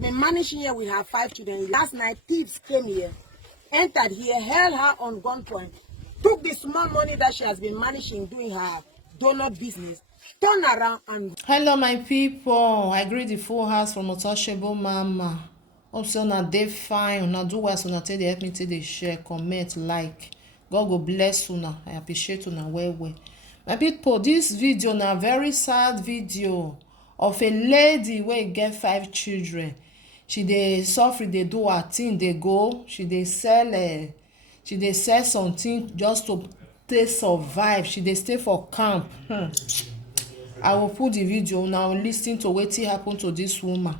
Been managing here with her 5 children. Last night, thieves came here, entered here, held her on gunpoint, took the small money that she has been managing doing her donut business, turned around and... Hello my people, I greet the full house from Untouchable Mama. Hope so una dey fine, una do well, so una take dey help me take dey share, comment, like. God go bless una, I appreciate una well well. My people, this video na very sad video of a lady wey get 5 children. She dey suffer, dey do her thing, dey go, she dey sell something just to take survive. She dey stay for camp. I will put the video now. Lis ten to wetin happen to this woman.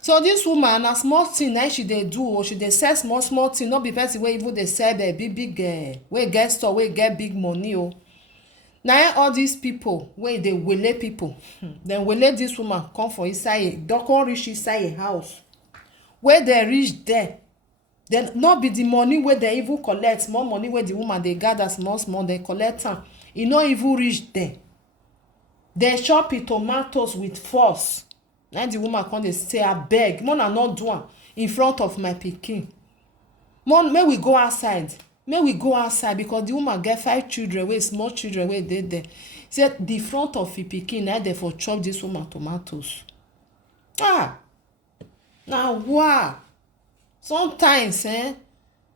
So this woman na small thing na she dey do. She dey sell small thing. No be person wey even dey sell big wey get store wey get big money o. Na all these people wey dey wele people, dem wele this woman come for inside, don come reach inside a house. Wey dem reach there, dem no be the money wey dem even collect, small money wey the woman dey gather small dem collect am. E no even reach there. Dem chop im tomatoes with force. Na the woman come dey say abeg, make una no do am in front of my pikin. Make we go outside. Make we go outside because the woman get 5 children wey small children wey dey there. Say the front of im pikin na dey for chop this woman tomatoes. Na wow. Sometimes I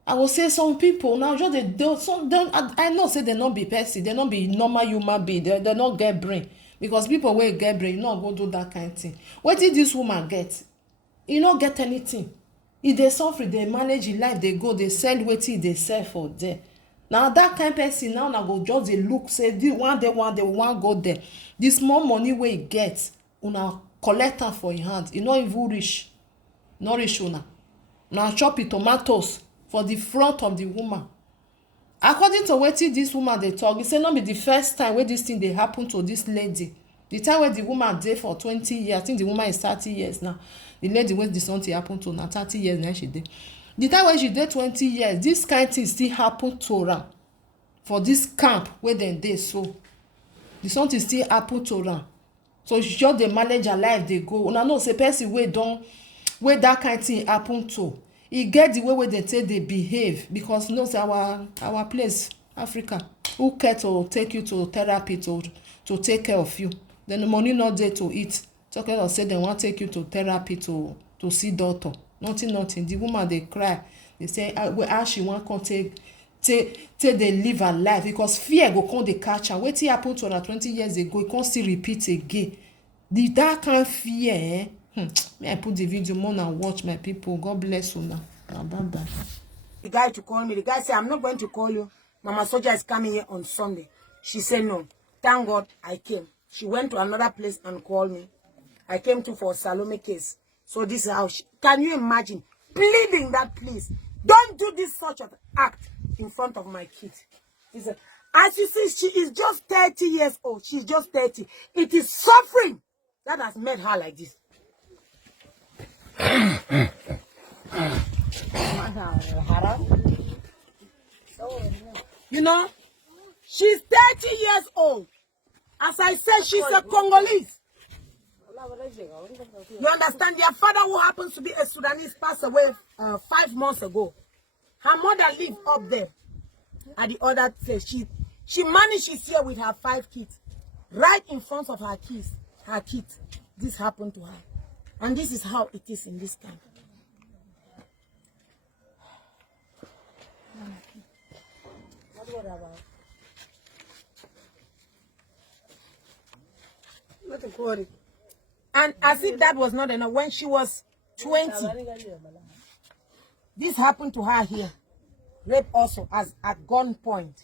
go say some people now just dey some dem, I know say dem no be person, dem no be normal human being, dem no get brain. Because people wey get brain no go do that kind thing. Wetin this woman get? E no get anything. E dey suffer, dey manage im life, dey go, dey sell wetin e dey sell for there. Na that kind person now una go just dey look say one day we wan go there. The small money wey e get, una collect am for im hand. E no even reach. No reach una. Una chop im tomatoes for the front of the woman. According to wetin this woman dey talk, e say no be the first time wey this thing dey happen to this lady. The time wey the woman dey for 20 years, I think the woman is 30 years now. The lady wey this something happen to na 30 years na she dey. The time wey she dey 20 years, this kind thing still happen to am for this camp wey dem dey so. The something still happen to am. So she just dey manage her life dey go. Una know say person wey that kind thing happen to, e get the way dem take dey behave, because you know say our place Africa, who care to take you to therapy to take care of you? Then the money no dey to eat. Talking of say dem wan take you to therapy to see doctor. Nothing. The woman dey cry. Dey say how she wan come take dey live her life, because fear go come dey catch her. Wetin happen to her 20 years ago, e come still repeat again. That kind fear may I put the video more and watch my people. God bless you now. Bye. The guy to call me. The guy said, I'm not going to call you. Mama Soldier is coming here on Sunday. She said no. Thank God I came. She went to another place and called me. I came to for Salome case. So this is how can you imagine pleading that please don't do this such an act in front of my kids. He said, as you see, she is just 30 years old. She's just 30. It is suffering that has made her like this. You know, she's 30 years old. As I said, she's a Congolese. You understand? Their father, who happens to be a Sudanese, passed away 5 months ago. Her mother lived up there at the other place. She manages here with her 5 kids. Right in front of her kids. This happened to her. And this is how it is in this camp. And as if that was not enough, when she was 20, this happened to her here. Rape also as at gunpoint.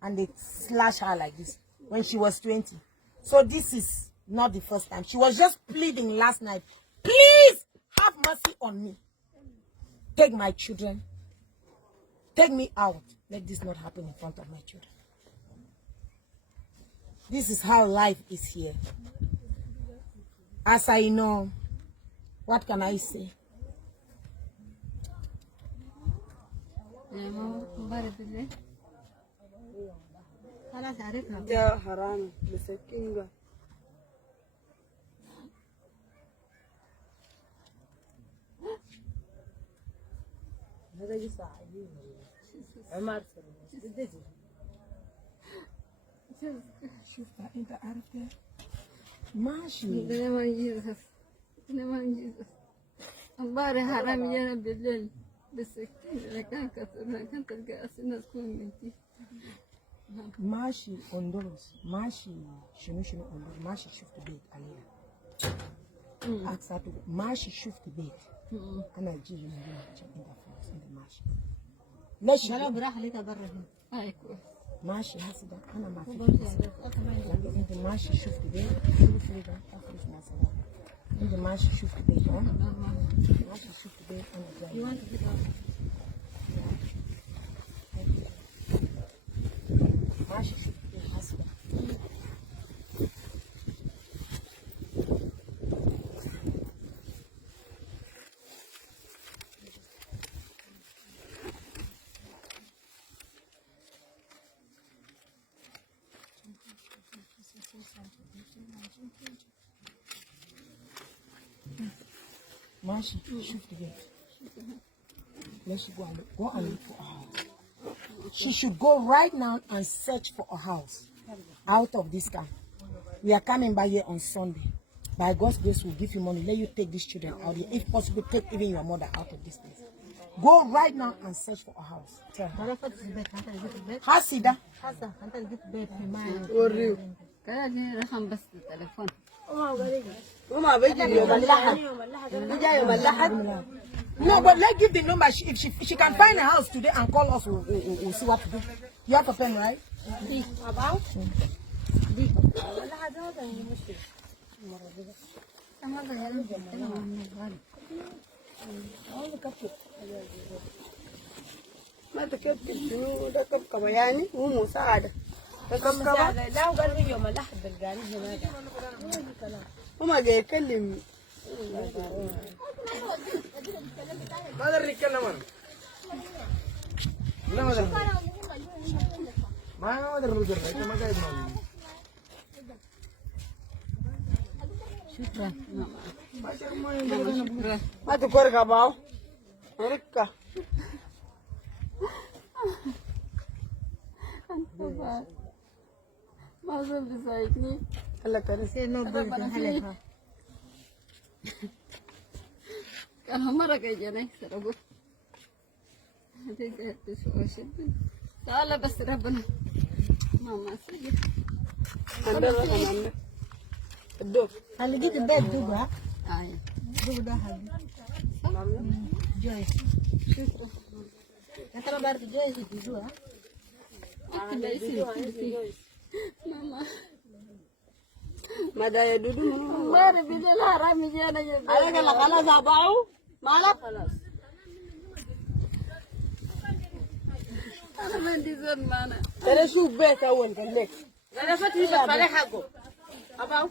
And they slash her like this when she was 20. So this is not the first time. She was just pleading last night, please have mercy on me. Take my children. Take me out. Let this not happen in front of my children. This is how life is here. As I know, what can I say? شوفها انت عرفتها ماشي ما جيزس امبارح حرام جانا بالليل بالسكين إذا كان كثر كان تلقى أسنة تكون منتي ماشي اندورس ماشي شنو اندورس ماشي شفت بيت عليها اكساتو ماشي شفت بيت انا جيجي من هنا عشان انت فلوس انت ماشي ليش بلا براح لك برا هنا ايوه ماشي هسه انا ما في انت ماشي شفت بيت شوف لي ده افرش مثلا انت ماشي شفت بيت ماشي شفت بيت انا جاي ماشي شفت بيت هسه ماشي شفت بيت let's go and look for a house. She should go right now and search for a house out of this camp. We are coming by here on Sunday. By God's grace, we'll give you money. Let you take these children out here. If possible, take even your mother out of this place. Go right now and search for a house. Tell her. Hasida. كان رقم بس التليفون Mama, wait till you No, but let's give the number. If she can find a house today and call us, we'll see what to do. You have a pen, right? About? ما تكتب ده كبكب يعني مو مساعدة ده كبكبة لا وقال لي يوم الأحد بلقاني هناك هما جاي يكلم ما ادري يتكلم انا لا ما ادري ما ادري نقدر انت ما قاعد معي شكرا ما تكورك أباو ركة ما زلت تساعدني هلا كان كان همرك يجيني سرقوا هذا شد قال بس ربنا ماما سجل عندنا رقم الدوب هل لقيت البيت دوبها؟ آه دوب ده هل جويس شكرا انت ما بعرف جويس يجوها؟ ماما ما دا يدودو ما ربي لا حرام جانا جدا عليك لا خلاص أباو مالك خلاص أنا ما عندي زن معنا ترى شوف بيت أول قال لك أنا فتحي بفعلي حقه أباو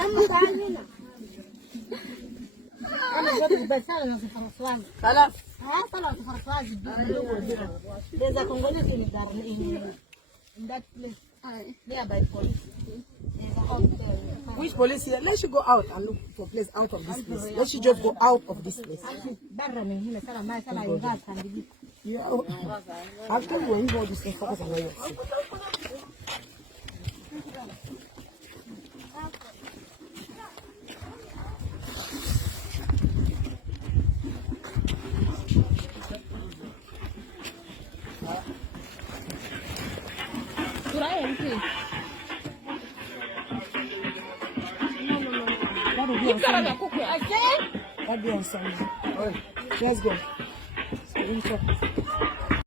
أما تعالينا أنا جبت بس أنا في فرنسا خلاص ها طلع في فرنسا إذا كنت قلنا في الدار in that place nearby police. Which police here? Let you go out and look for place out of this place. Let you just go out of this place. Yeah, I'll tell you when you hold this thing, focus on where you're sitting. That'll be on Sunday. Let's go. So,